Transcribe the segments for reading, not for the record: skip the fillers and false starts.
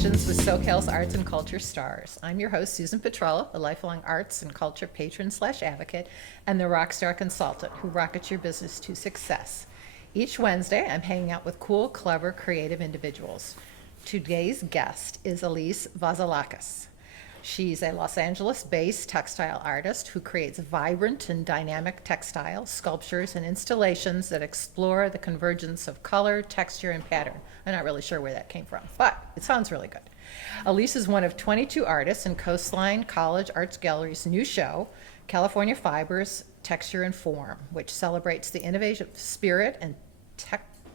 Conversations with SoCal's Arts and Culture Stars. I'm your host, Susan Petrello, a lifelong arts and culture patron / advocate, and the rockstar consultant who rockets your business to success. Each Wednesday, I'm hanging out with cool, clever, creative individuals. Today's guest is Elise VAZELAKIS. She's a Los Angeles-based textile artist who creates vibrant and dynamic textiles, sculptures, and installations that explore the convergence of color, texture, and pattern. I'm not really sure where that came from, but it sounds really good. Elise is one of 22 artists in Coastline College Arts Gallery's new show, California Fibers, Texture and Form, which celebrates the innovative spirit and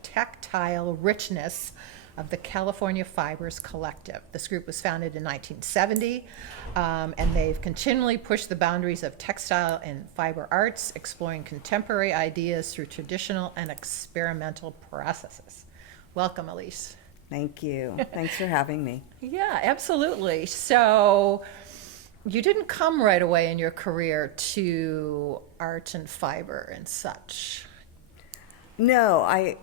tactile richness of the California Fibers Collective. This group was founded in 1970, and they've continually pushed the boundaries of textile and fiber arts, exploring contemporary ideas through traditional and experimental processes. Welcome, Elise. Thank you. Thanks for having me. Yeah, absolutely. So you didn't come right away in your career to art and fiber and such. No, I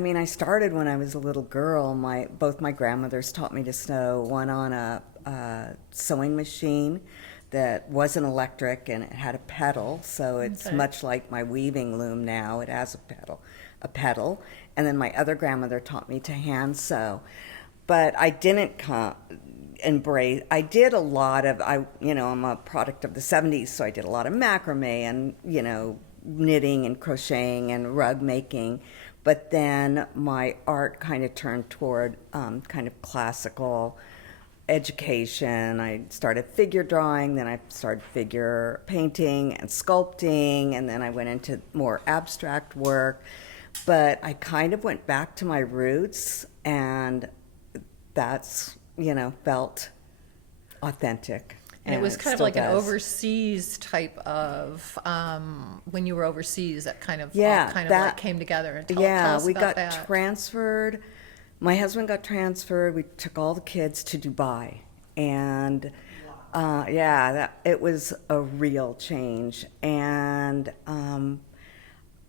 mean, I started when I was a little girl. Both my grandmothers taught me to sew, one on a sewing machine that wasn't electric and it had a pedal, so it's much like my weaving loom now. It has a pedal. And then my other grandmother taught me to hand sew. But I didn't embrace, I did a lot of, I'm a product of the 70s, so I did a lot of macrame and, knitting and crocheting and rug making. But then my art kind of turned toward kind of classical education. I started figure drawing, then I started figure painting and sculpting, and then I went into more abstract work. But I kind of went back to my roots, and that's, felt authentic. And it was kind of like an overseas type of, when you were overseas, that kind of like came together. Tell us we about got that. transferred. My husband got transferred. We took all the kids to Dubai. And it was a real change. And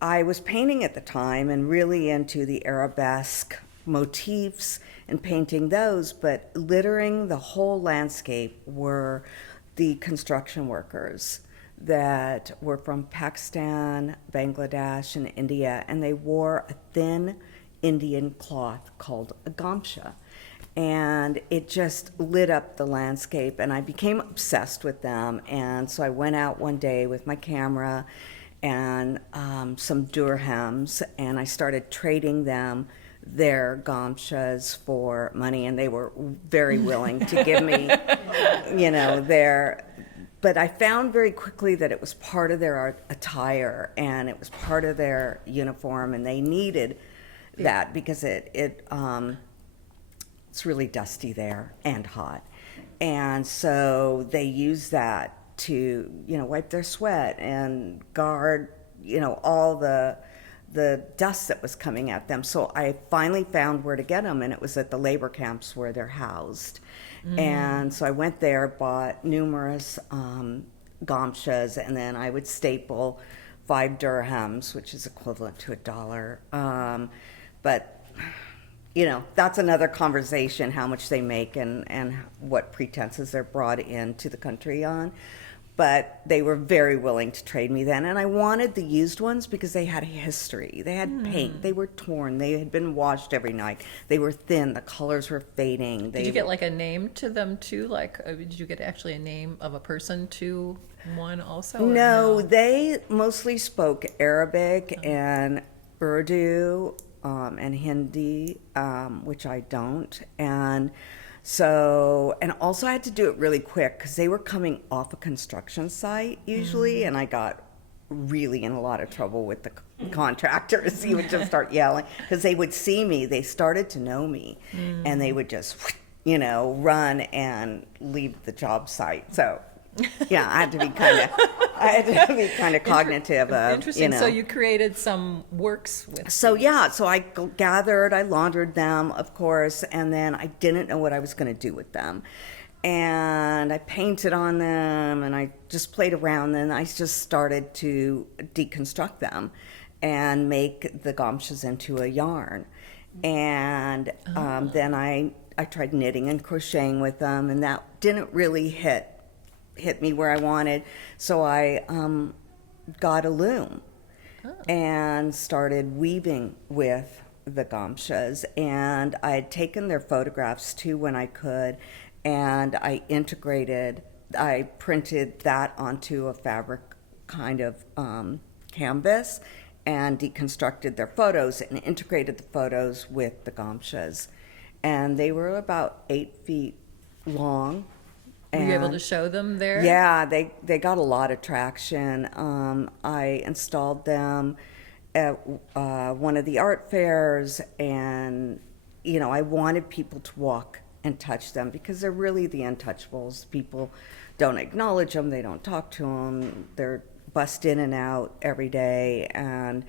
I was painting at the time and really into the arabesque motifs and painting those, but littering the whole landscape were the construction workers that were from Pakistan, Bangladesh, and India, and they wore a thin Indian cloth called a gamcha. And it just lit up the landscape, and I became obsessed with them. And so I went out one day with my camera and some dirhams, and I started trading them their gamchas for money, and they were very willing to give me, but I found very quickly that it was part of their attire and it was part of their uniform, and they needed that because it's really dusty there and hot. And so they used that to, wipe their sweat and guard, all the dust that was coming at them. So I finally found where to get them, and it was at the labor camps where they're housed. And so I went there, bought numerous gamchas, and then I would staple 5 dirhams, which is equivalent to $1. But, that's another conversation, how much they make and what pretenses they're brought into the country on. But they were very willing to trade me then. And I wanted the used ones because they had a history. They had paint. They were torn. They had been washed every night. They were thin. The colors were fading. Did you get like a name to them too? Like, did you get actually a name of a person to one also? No, they mostly spoke Arabic and Urdu and Hindi, which I don't. And also I had to do it really quick because they were coming off a construction site usually, and I got really in a lot of trouble with the contractors. You would just start yelling because they would see me. They started to know me, and they would just, run and leave the job site. So, yeah, I had to be kind of cognitive of, Interesting. So you created some works with. So I gathered, I laundered them, of course, and then I didn't know what I was going to do with them. And I painted on them, and I just played around, and I just started to deconstruct them and make the gamchas into a yarn. And then I tried knitting and crocheting with them, and that didn't really hit me where I wanted. So I got a loom and started weaving with the gamshas. And I had taken their photographs too when I could, and I printed that onto a fabric kind of canvas and deconstructed their photos and integrated the photos with the gamshas. And they were about 8 feet long. Were you able to show them there? Yeah, they got a lot of traction. I installed them at one of the art fairs, and I wanted people to walk and touch them because they're really the untouchables. People don't acknowledge them, they don't talk to them, they're bussed in and out every day. And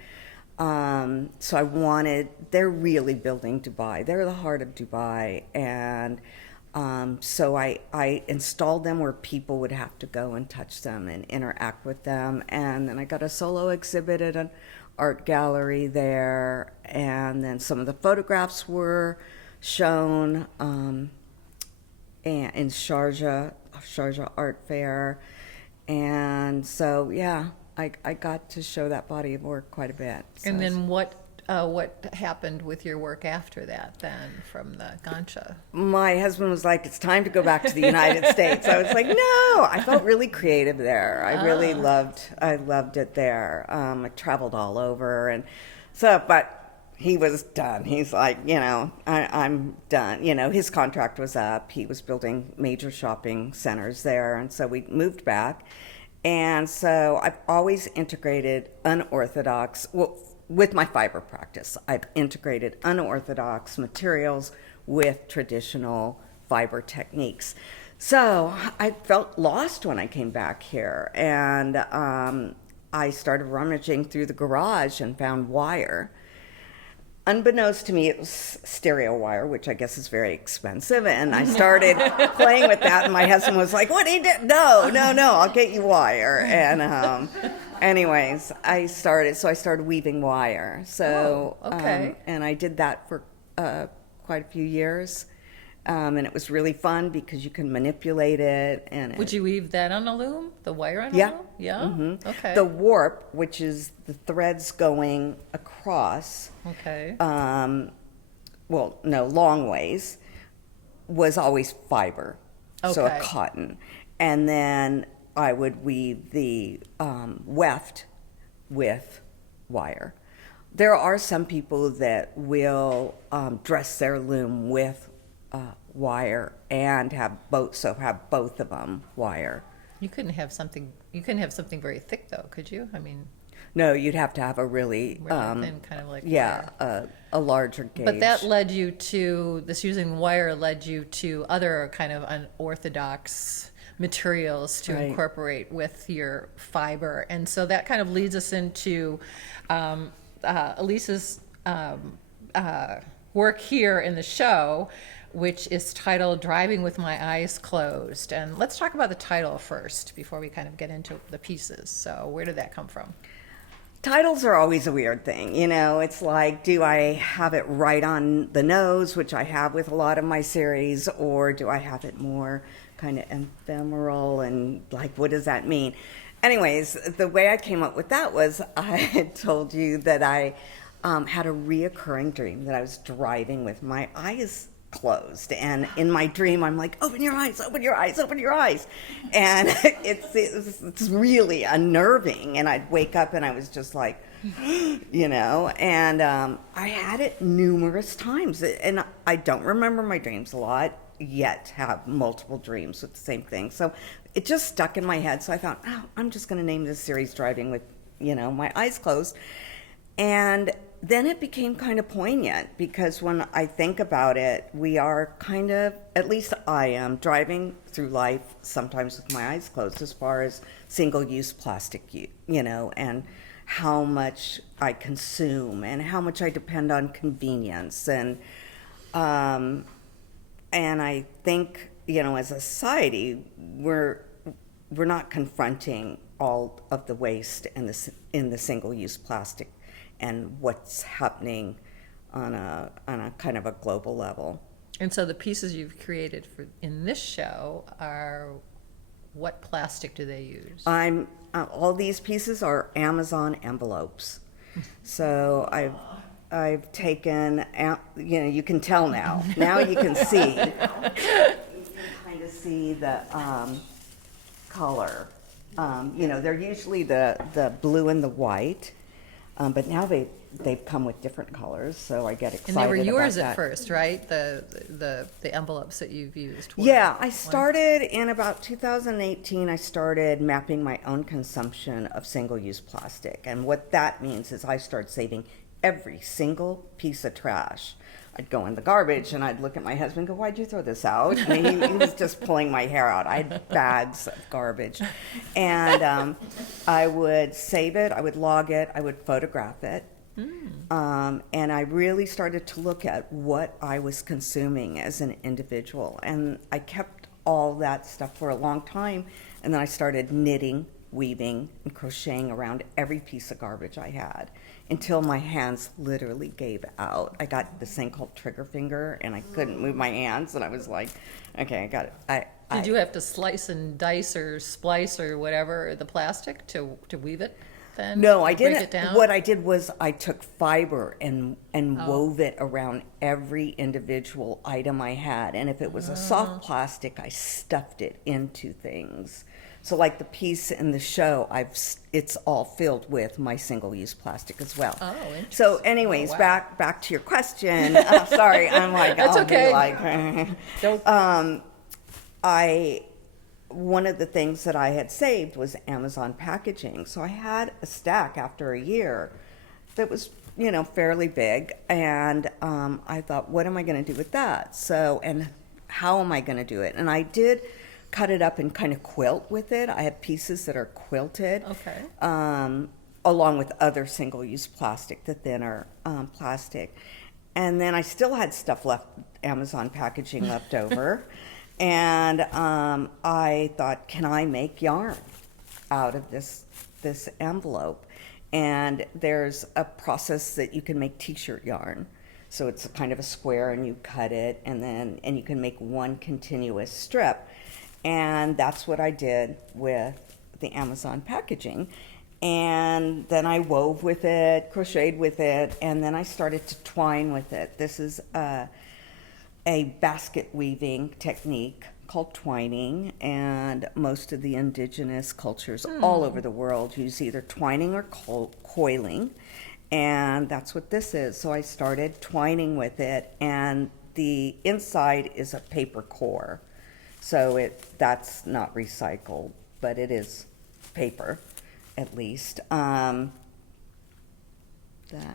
so they're really building Dubai. They're the heart of Dubai. And so I installed them where people would have to go and touch them and interact with them. And then I got a solo exhibit at an art gallery there. And then some of the photographs were shown in Sharjah Art Fair. And so, yeah, I got to show that body of work quite a bit. So and then what happened with your work after that then from the Gansha? My husband was like, it's time to go back to the United States. I was like, no, I felt really creative there. I really loved it there. I traveled all over. And so, but he was done. He's like, I'm done. His contract was up. He was building major shopping centers there. And so we moved back. And so I've always integrated unorthodox, with my fiber practice, I've integrated unorthodox materials with traditional fiber techniques. So I felt lost when I came back here. And I started rummaging through the garage and found wire. Unbeknownst to me, it was stereo wire, which I guess is very expensive. And I started playing with that, and my husband was like, what do you do? No, I'll get you wire. And anyways, I started weaving wire. So, okay. And I did that for quite a few years. And it was really fun because you can manipulate it. And would you weave that on a loom? The wire on a loom? Yeah. Mm-hmm. Okay. The warp, which is the threads going across. Okay. Long ways, was always fiber. Okay. So a cotton. And then I would weave the weft with wire. There are some people that will dress their loom with wire and have both of them wire. You couldn't have something very thick though, could you? I mean, no, you'd have to have a really thin, kind of like wire. a larger gauge. But that led you to using wire led you to other kind of unorthodox materials to incorporate with your fiber. And so that kind of leads us into Elise's work here in the show, which is titled Driving with My Eyes Closed. And let's talk about the title first before we kind of get into the pieces. So where did that come from? Titles are always a weird thing. It's like, do I have it right on the nose, which I have with a lot of my series, or do I have it more kind of ephemeral and like, what does that mean? Anyways, the way I came up with that was I had told you that I had a reoccurring dream that I was driving with my eyes closed, and in my dream I'm like, open your eyes, open your eyes, open your eyes, and it's really unnerving. And I'd wake up and I was just like, and I had it numerous times, and I don't remember my dreams a lot, yet have multiple dreams with the same thing. So it just stuck in my head. So I thought, I'm just going to name this series Driving with, my eyes closed. And then it became kind of poignant because when I think about it, we are kind of, at least I am, driving through life sometimes with my eyes closed as far as single-use plastic, and how much I consume and how much I depend on convenience. And I think, as a society, we're not confronting all of the waste in the single-use plastic and what's happening on a kind of a global level. And so the pieces you've created in this show are, what plastic do they use? All these pieces are Amazon envelopes. So I've taken, you can tell now. Now you can see. You can kind of see the color. They're usually the blue and the white, but now they've come with different colors, so I get excited And they were yours about at that. first, right? The envelopes that you've used. Yeah, I started in about 2018. I started mapping my own consumption of single-use plastic, and what that means is I started saving every single piece of trash. I'd go in the garbage and I'd look at my husband and go, "Why'd you throw this out?" And he was just pulling my hair out. I had bags of garbage. And I would save it, I would log it, I would photograph it. And I really started to look at what I was consuming as an individual. And I kept all that stuff for a long time. And then I started knitting, weaving, and crocheting around every piece of garbage I had, until my hands literally gave out. I got this thing called trigger finger, and I couldn't move my hands, and I was like, okay, I got it. Did you have to slice and dice or splice or whatever the plastic to weave it then? No, I Break didn't. it down? What I did was I took fiber and wove it around every individual item I had. And if it was a soft plastic, I stuffed it into things. So like the piece in the show, it's all filled with my single-use plastic as well. Oh, interesting. So anyways, Oh, wow. back to your question. Sorry, I'm like, That's I'll okay. be like, Don't- one of the things that I had saved was Amazon packaging. So I had a stack after a year that was, fairly big. And I thought, what am I going to do with that? And how am I going to do it? And I did cut it up and kind of quilt with it. I have pieces that are quilted. Okay. Along with other single-use plastic, the thinner plastic. And then I still had stuff left, Amazon packaging left over. And I thought, can I make yarn out of this envelope? And there's a process that you can make t-shirt yarn. So it's a kind of a square, and you cut it, and you can make one continuous strip. And that's what I did with the Amazon packaging. And then I wove with it, crocheted with it, and then I started to twine with it. This is a basket weaving technique called twining, and most of the indigenous cultures all over the world use either twining or coiling, and that's what this is. So I started twining with it, and the inside is a paper core. So that's not recycled, but it is paper, at least.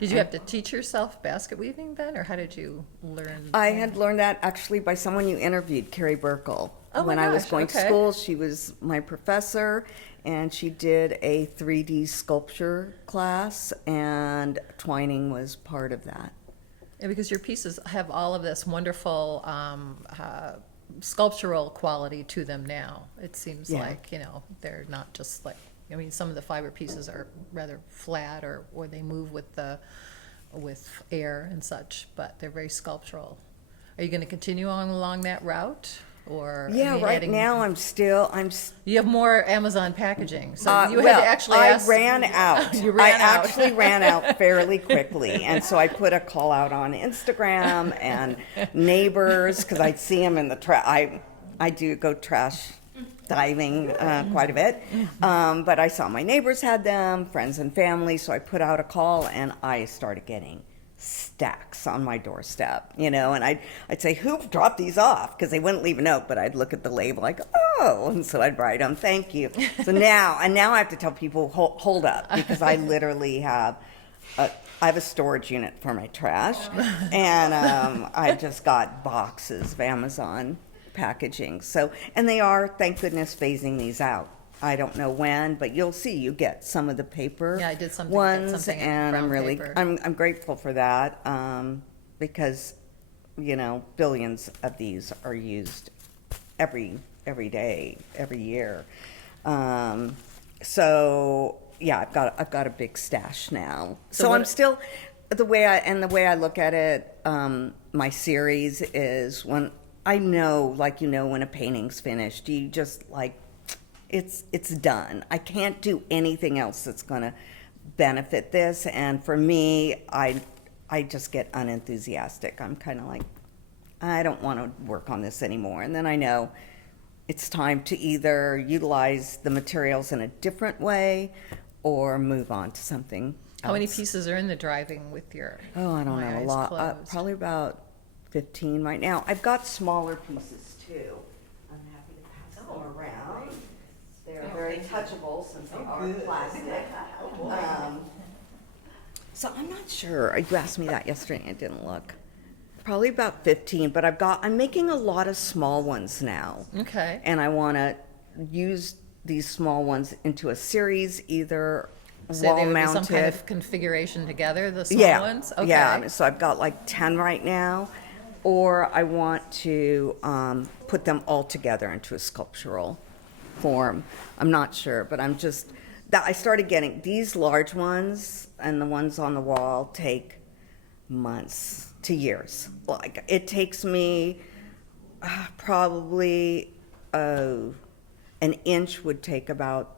Did you have to teach yourself basket weaving then, or how did you learn? I had learned that actually by someone you interviewed, Carrie Burkle. Oh my when I was gosh, going to okay. school, she was my professor, and she did a 3D sculpture class, and twining was part of that. Yeah, because your pieces have all of this wonderful sculptural quality to them now. It seems Yeah. like, they're not just like, some of the fiber pieces are rather flat or they move with air and such, but they're very sculptural. Are you going to continue on along that route? Or Right now I'm you have more Amazon packaging, so you had well, to actually I ask. ran out. You ran I out. actually ran out fairly quickly, and so I put a call out on Instagram and neighbors, because I'd see them in the I do go trash diving quite a bit, but I saw my neighbors had them, friends and family, so I put out a call, and I started getting stacks on my doorstep, and I'd say, who dropped these off? Because they wouldn't leave a note, but I'd look at the label like, oh, and so I'd write them, thank you. So now I have to tell people, hold up, because I literally have I have a storage unit for my trash, and I just got boxes of Amazon packaging. So, and they are, thank goodness, phasing these out. I don't know when, but you'll see. You get some of the paper Yeah, I did get ones, something in and brown I'm really paper. I'm grateful for that, because billions of these are used every day, every year. So yeah, I've got a big stash now. So I'm still the way I look at it, my series is when I know, like, when a painting's finished, you just like, it's done. I can't do anything else that's gonna benefit this. And for me, I just get unenthusiastic. I'm kind of like, I don't want to work on this anymore. And then I know it's time to either utilize the materials in a different way or move on to something else. How many pieces are in the driving with your Oh, I don't My know, a Eyes lot. Closed? Probably about 15 right now. I've got smaller pieces too. I'm happy to pass them around. They're very touchable since they are plastic. So I'm not sure. You asked me that yesterday and I didn't look. Probably about 15, but I'm making a lot of small ones now. Okay. And I want to use these small ones into a series, either So wall they would be mounted. some kind of configuration together, the small ones? Okay. Yeah, so I've got like 10 right now, or I want to put them all together into a sculptural form. I'm not sure, but I started getting these large ones, and the ones on the wall take months to years. Like, it takes me probably an inch would take about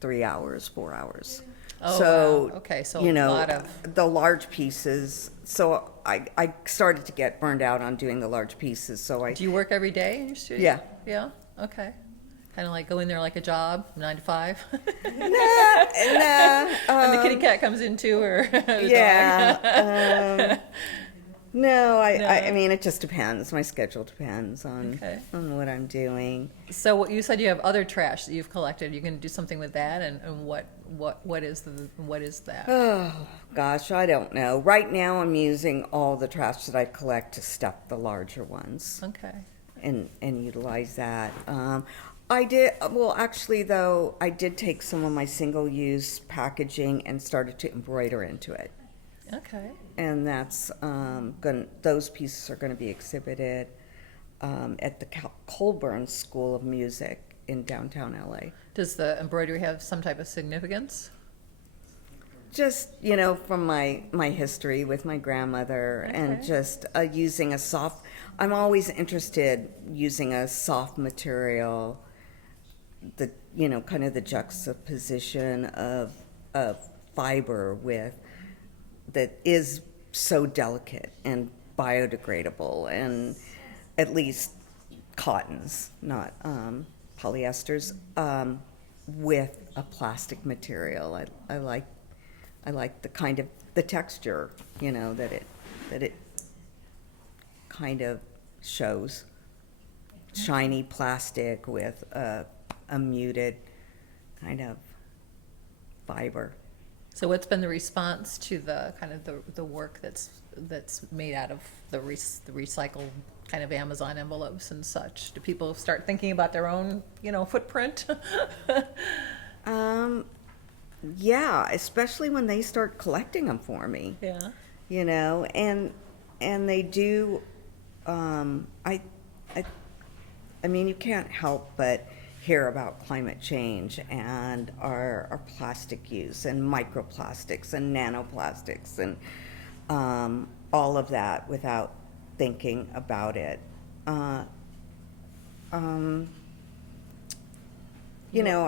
3 hours, 4 hours. Oh, So, wow. Okay, so a lot of... the large pieces. So I started to get burned out on doing the large pieces. So Do you work every day in your studio? Yeah. Yeah? Okay. Kind of like go in there like a job, 9 to 5? nah, And the kitty cat comes in too, or the dog? yeah. No, I No. mean, it just depends. My schedule depends on Okay. what I'm doing. So what you said, you have other trash that you've collected. You can do something with that, and what is that? Oh gosh, I don't know. Right now, I'm using all the trash that I collect to stuff the larger ones Okay. and utilize that. I did well, actually, though. I did take some of my single-use packaging and started to embroider into it. Okay. And that's those pieces are going to be exhibited at the Colburn School of Music in downtown LA. Does the embroidery have some type of significance? Just, from my history with my grandmother, and Okay. just using a soft, I'm always interested using a soft material, kind of the juxtaposition of fiber that is so delicate and biodegradable, and at least cottons, not polyesters, with a plastic material. I like the kind of the texture, that it kind of shows. Shiny plastic with a muted kind of fiber. So what's been the response to the kind of the work that's made out of the recycled kind of Amazon envelopes and such? Do people start thinking about their own, footprint? Yeah, especially when they start collecting them for me. Yeah. And they do. I mean, you can't help but hear about climate change and our plastic use and microplastics and nanoplastics and all of that without thinking about it. I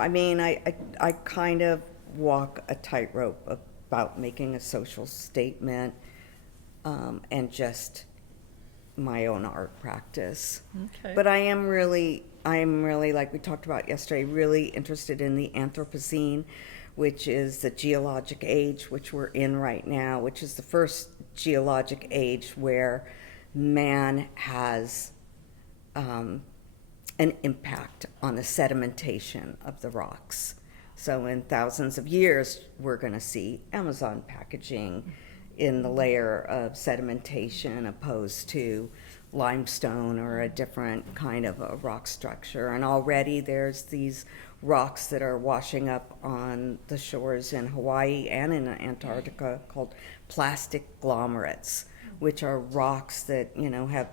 mean, I kind of walk a tightrope about making a social statement and just my own art practice. Okay. But I'm really, like we talked about yesterday, really interested in the Anthropocene, which is the geologic age, which we're in right now, which is the first geologic age where man has an impact on the sedimentation of the rocks. So in thousands of years, we're going to see Amazon packaging in the layer of sedimentation opposed to limestone or a different kind of a rock structure. And already there's these rocks that are washing up on the shores in Hawaii and in Antarctica called plastic glomerates, which are rocks that, have,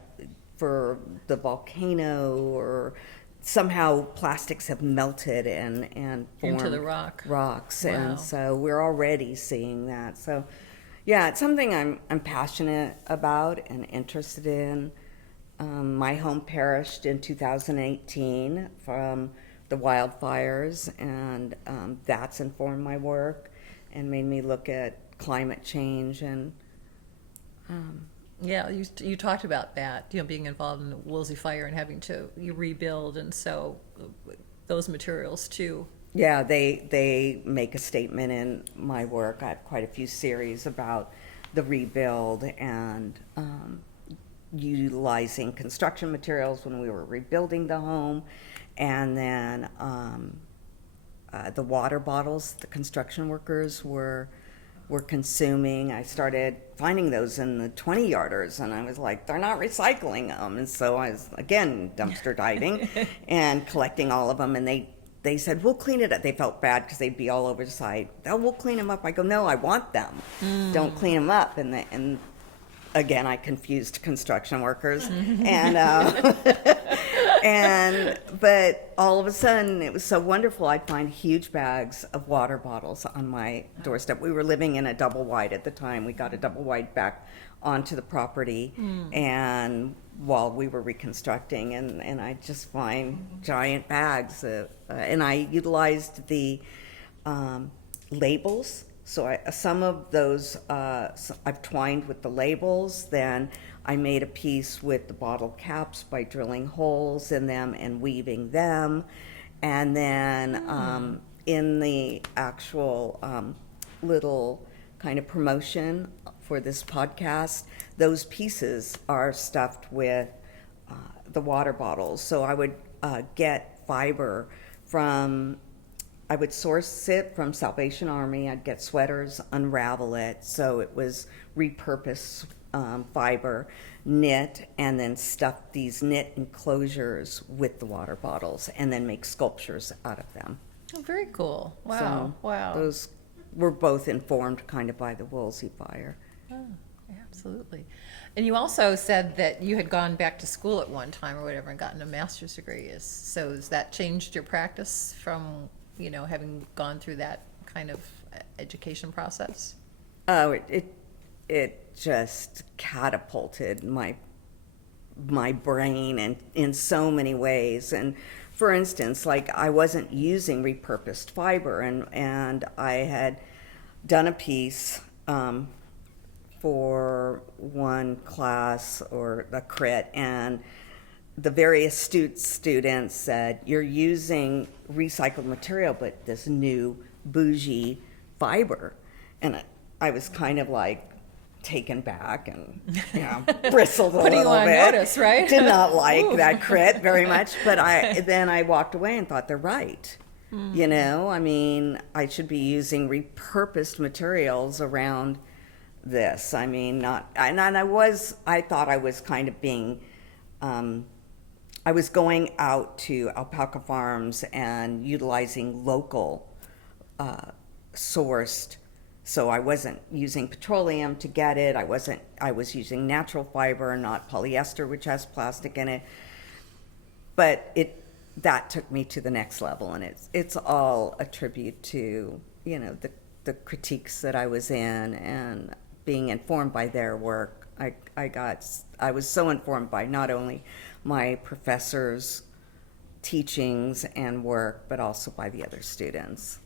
for the volcano or somehow plastics have melted and formed Into the rock. rocks. Wow. And so we're already seeing that. So, Yeah, it's something I'm passionate about and interested in. My home perished in 2018 from the wildfires, and that's informed my work and made me look at climate change and Yeah, you talked about that, being involved in the Woolsey Fire and having to rebuild, and so those materials too. yeah, they make a statement in my work. I have quite a few series about the rebuild and utilizing construction materials when we were rebuilding the home, and then the water bottles the construction workers were consuming. I started finding those in the 20-yarders, and I was like, they're not recycling them. And so I was, again, dumpster diving and collecting all of them, and they said, we'll clean it up. They felt bad because they'd be all over the site. Oh, we'll clean them up. I go, no, I want them. Don't clean them up. And again, I confused construction workers. But all of a sudden, it was so wonderful. I'd find huge bags of water bottles on my doorstep. We were living in a double wide at the time. We got a double wide back onto the property, and while we were reconstructing, and I just find giant bags, and I utilized the labels. So some of those I've twined with the labels. Then I made a piece with the bottle caps by drilling holes in them and weaving them. And then in the actual little kind of promotion for this podcast, those pieces are stuffed with the water bottles. So I would get fiber from, I would source it from Salvation Army. I'd get sweaters, unravel it. So it was repurposed fiber, knit, and then stuff these knit enclosures with the water bottles, and then make sculptures out of them. Oh, very cool. Wow. So wow. Those were both informed kind of by the Woolsey Fire. Oh, absolutely. And you also said that you had gone back to school at one time or whatever and gotten a master's degree. So has that changed your practice from, having gone through that kind of education process? Oh, it just catapulted my brain in so many ways. And for instance, like, I wasn't using repurposed fiber, and I had done a piece for one class or a crit, and the various students said, you're using recycled material, but this new bougie fiber. And I was kind of like taken back and bristled a Putting little you on bit. notice, right? Did not like that crit very much, but then I walked away and thought, they're right. I mean, I should be using repurposed materials around this. I mean, I thought I was kind of being, I was going out to alpaca farms and utilizing local sourced. So I wasn't using petroleum to get it. I was using natural fiber, not polyester, which has plastic in it. But that took me to the next level, and it's all a tribute to, the critiques that I was in and being informed by their work. I was so informed by not only my professors' teachings and work, but also by the other students.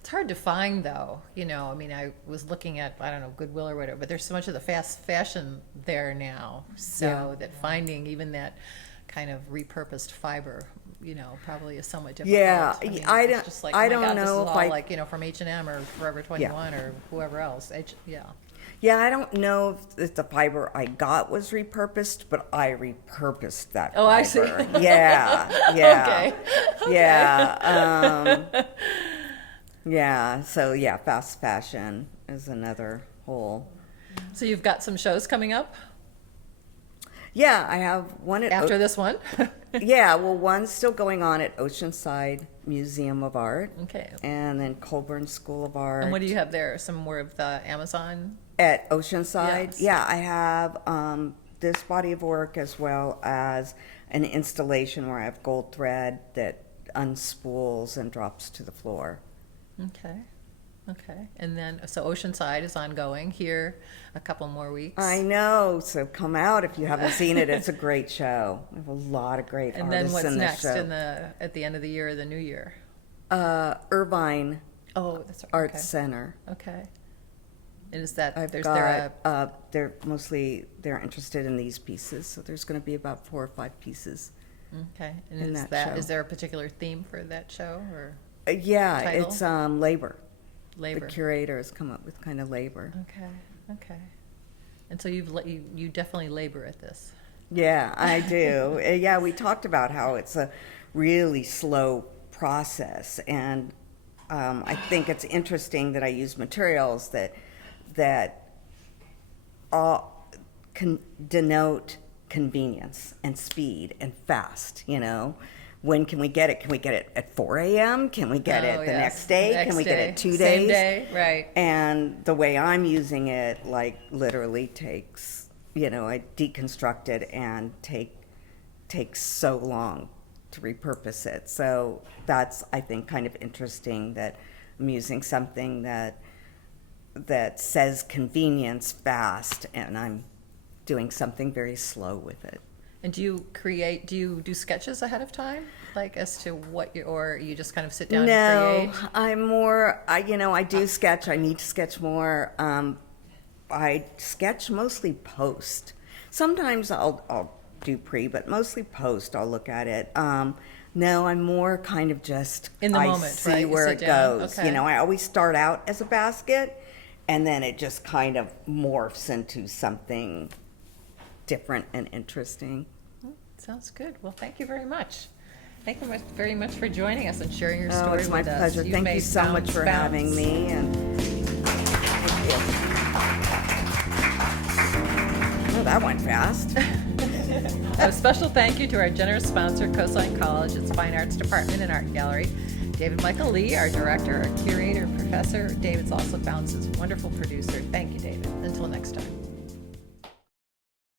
It's hard to find, though. I mean, I was looking at, I don't know, Goodwill or whatever, but there's so much of the fast fashion there now. So that finding even that kind of repurposed fiber, probably is somewhat difficult. Yeah, I it's don't. just like, I oh my don't God, know this is if all like from H&M or Forever 21 or whoever else. Yeah, I don't know if the fiber I got was repurposed, but I repurposed that fiber. Oh, I see. Yeah. Okay. Yeah. So fast fashion is another whole. So you've got some shows coming up Yeah, I have one at after this one? Yeah, well, one's still going on at Oceanside Museum of Art. Okay. And then Colburn School of Art. And what do you have there? Some more of the Amazon? At Oceanside? Yes. Yeah, I have this body of work as well as an installation where I have gold thread that unspools and drops to the floor. Okay. Okay. And then, so Oceanside is ongoing here a couple more weeks. I know, so come out if you haven't seen it. It's a great show. We have a lot of great And then artists what's in this next show. at the end of the year or the new year? Irvine Oh, that's right. Arts Center. Okay. And is that, I've there's got, there a, they're interested in these pieces, so there's going to be about 4 or 5 pieces. okay. And in is that show. is there a particular theme for that show or Yeah, Title? it's labor. labor? The curator has come up with kind of labor. Okay, okay. And so you definitely labor at this. Yeah, I do. Yeah, we talked about how it's a really slow process, and I think it's interesting that I use materials that all can denote convenience and speed and fast. When can we get it? Can we get it at 4 a.m.? Can we get it the yes. next day? Next Can we get day. it 2 days? Same day, right. And the way I'm using it, like, literally takes, I deconstruct it and takes so long to repurpose it. So that's, I think, kind of interesting that I'm using something that says convenience fast, and I'm doing something very slow with it. And do you do sketches ahead of time? Like as to what or you just kind of sit down and No, create? I'm more, I do sketch. I need to sketch more. I sketch mostly post. Sometimes I'll do pre, but mostly post. I'll look at it. No, I'm more kind of just In the I moment, see right? You where sit it down. goes. Okay. I always start out as a basket, and then it just kind of morphs into something different and interesting. Sounds good. Well, thank you very much. Thank you very much for joining us and sharing your Oh, story it's my with us. pleasure. You've Thank you made so much sounds for bounce. having me. And thank you. Oh, that went fast. A special thank you to our generous sponsor, Coastline College, its Fine Arts Department and Art Gallery. David Michael Lee, our director, our curator, professor. David's also Bounce's wonderful producer. Thank you, David. Until next time.